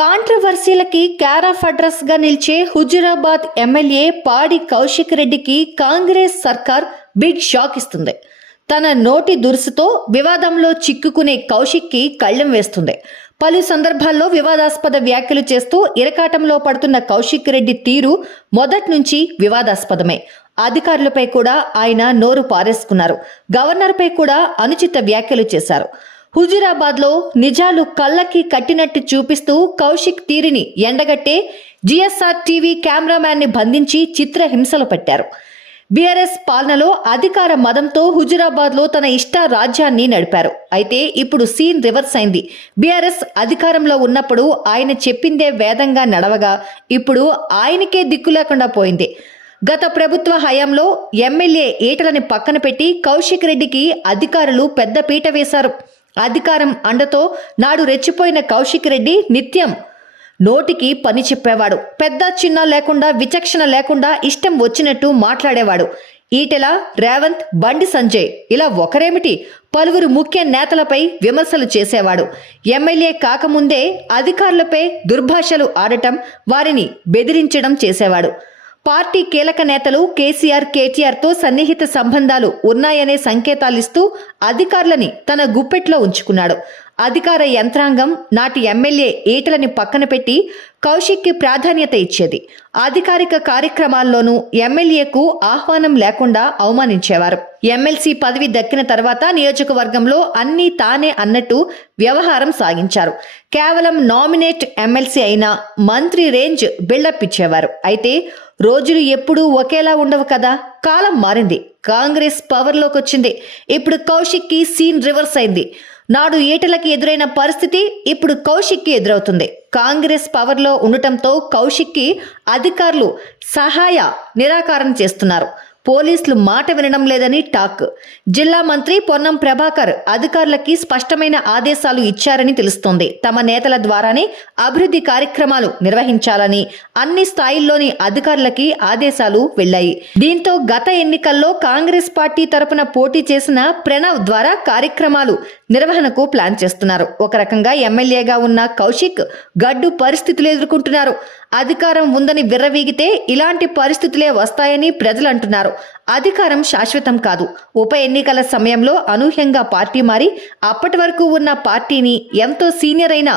కాంట్రవర్సీలకి క్యార్ అడ్రస్గా అడ్రస్గా నిలిచే హుజురాబాద్ ఎమ్మెల్యే పాడి కౌశిక్ రెడ్డికి కాంగ్రెస్ సర్కార్ బిగ్ షాక్ ఇస్తుంది. తన నోటి దురుసుతో వివాదంలో చిక్కుకునే కౌశిక్కి కళ్ళెం వేస్తుంది. పలు సందర్భాల్లో వివాదాస్పద వ్యాఖ్యలు చేస్తూ ఇరకాటంలో పడుతున్న కౌశిక్ రెడ్డి తీరు మొదటి నుంచి వివాదాస్పదమే. అధికారులపై కూడా ఆయన నోరు పారేసుకున్నారు. గవర్నర్పై కూడా అనుచిత వ్యాఖ్యలు చేశారు. హుజురాబాద్లో నిజాలు కళ్ళకి కట్టినట్టు చూపిస్తూ కౌశిక్ తీరిని ఎండగట్టే జిఎస్ఆర్ టీవీ కెమెరామ్యాన్ని బంధించి చిత్రహింసలు పెట్టారు. బీఆర్ఎస్ పాలనలో అధికార మదంతో హుజురాబాద్లో తన ఇష్ట రాజ్యాన్ని నడిపారు. అయితే ఇప్పుడు సీన్ రివర్స్ అయింది. బీఆర్ఎస్ అధికారంలో ఉన్నప్పుడు ఆయన చెప్పిందే వేదంగా నడవగా ఇప్పుడు ఆయనకే దిక్కు లేకుండా పోయింది. గత ప్రభుత్వ హయాంలో ఎమ్మెల్యే ఈటలని పక్కన పెట్టి కౌశిక్ రెడ్డికి అధికారులు పెద్ద పీట వేశారు. అధికారం అండతో నాడు రెచ్చిపోయిన కౌశిక్ రెడ్డి నిత్యం నోటికి పని చెప్పేవాడు. పెద్ద చిన్న లేకుండా విచక్షణ లేకుండా ఇష్టం వచ్చినట్టు మాట్లాడేవాడు. ఈటెల రేవంత్ బండి సంజయ్ ఇలా ఒకరేమిటి? పలువురు ముఖ్య నేతలపై విమర్శలు చేసేవాడు. ఎమ్మెల్యే కాకముందే అధికారులపై దుర్భాషలు ఆడటం వారిని బెదిరించడం చేసేవాడు. పార్టీ కీలక నేతలు కేసీఆర్ కేటీఆర్తో సన్నిహిత సంబంధాలు ఉన్నాయనే సంకేతాలిస్తూ అధికారులని తన గుప్పెట్లో ఉంచుకున్నాడు. అధికార యంత్రాంగం నాటి ఎమ్మెల్యే ఈటలని పక్కన పెట్టి కౌశిక్కి ప్రాధాన్యత ఇచ్చేది. అధికారిక కార్యక్రమాల్లోనూ ఎమ్మెల్యేకు ఆహ్వానం లేకుండా అవమానించేవారు. ఎమ్మెల్సీ పదవి దక్కిన తర్వాత నియోజకవర్గంలో అన్నీ తానే అన్నట్టు వ్యవహారం సాగించారు. కేవలం నామినేట్ ఎమ్మెల్సీ అయిన మంత్రి రేంజ్ బిల్డప్ ఇచ్చేవారు. అయితే రోజులు ఎప్పుడూ ఒకేలా ఉండవు కదా? కాలం మారింది. కాంగ్రెస్ పవర్లోకి వచ్చింది ఇప్పుడు కౌశిక్కి సీన్ రివర్స్ అయింది. నాడు ఈటలకి ఎదురైన పరిస్థితి ఇప్పుడు కౌశిక్కి ఎదురవుతుంది. కాంగ్రెస్ పవర్లో ఉండటంతో కౌశిక్కి అధికారులు సహాయ నిరాకారం చేస్తున్నారు. పోలీసులు మాట వినడం లేదని టాక్. జిల్లా మంత్రి పొన్నం ప్రభాకర్ అధికారులకి స్పష్టమైన ఆదేశాలు ఇచ్చారని తెలుస్తోంది. తమ నేతల ద్వారానే అభివృద్ధి కార్యక్రమాలు నిర్వహించాలని అన్ని స్థాయిల్లోని అధికారులకి ఆదేశాలు వెళ్ళాయి దీంతో గత ఎన్నికల్లో కాంగ్రెస్ పార్టీ తరపున పోటీ చేసిన ప్రణవ్ ద్వారా కార్యక్రమాలు నిర్వహణకు ప్లాన్ చేస్తున్నారు. ఒక రకంగా ఎమ్మెల్యేగా ఉన్న కౌశిక్ గడ్డు పరిస్థితులు ఎదుర్కొంటున్నారు. అధికారం ఉందని విర్రవీగితే ఇలాంటి పరిస్థితులే వస్తాయని ప్రజలు అంటున్నారు అధికారం శాశ్వతం కాదు. ఉప ఎన్నికల సమయంలో అనూహ్యంగా పార్టీ మారి అప్పటి వరకు ఉన్న పార్టీని ఎంతో సీనియర్ అయిన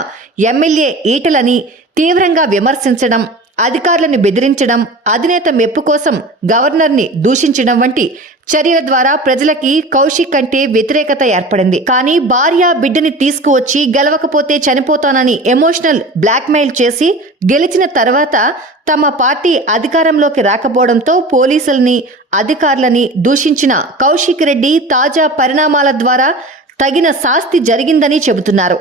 ఎమ్మెల్యే ఈటలని తీవ్రంగా విమర్శించడం అధికారులను బెదిరించడం అధినేత మెప్పు కోసం గవర్నర్ని దూషించడం వంటి చర్యల ద్వారా ప్రజలకి కౌశిక్ కంటే వ్యతిరేకత ఏర్పడింది. కానీ భార్య బిడ్డని తీసుకువచ్చి గెలవకపోతే చనిపోతానని ఎమోషనల్ బ్లాక్మెయిల్ చేసి గెలిచిన తర్వాత తమ పార్టీ అధికారంలోకి రాకపోవడంతో పోలీసుల్ని అధికారులని దూషించిన కౌశిక్ రెడ్డి తాజా పరిణామాల ద్వారా తగిన శాస్తి జరిగిందని చెబుతున్నారు.